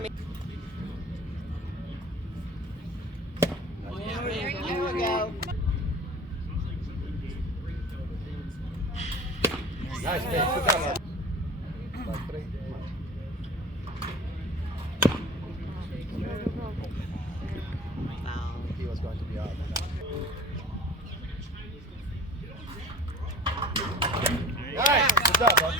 on me. There we go. Nice, man. Good job, man. He was going to be out. Nice. Good job, bud.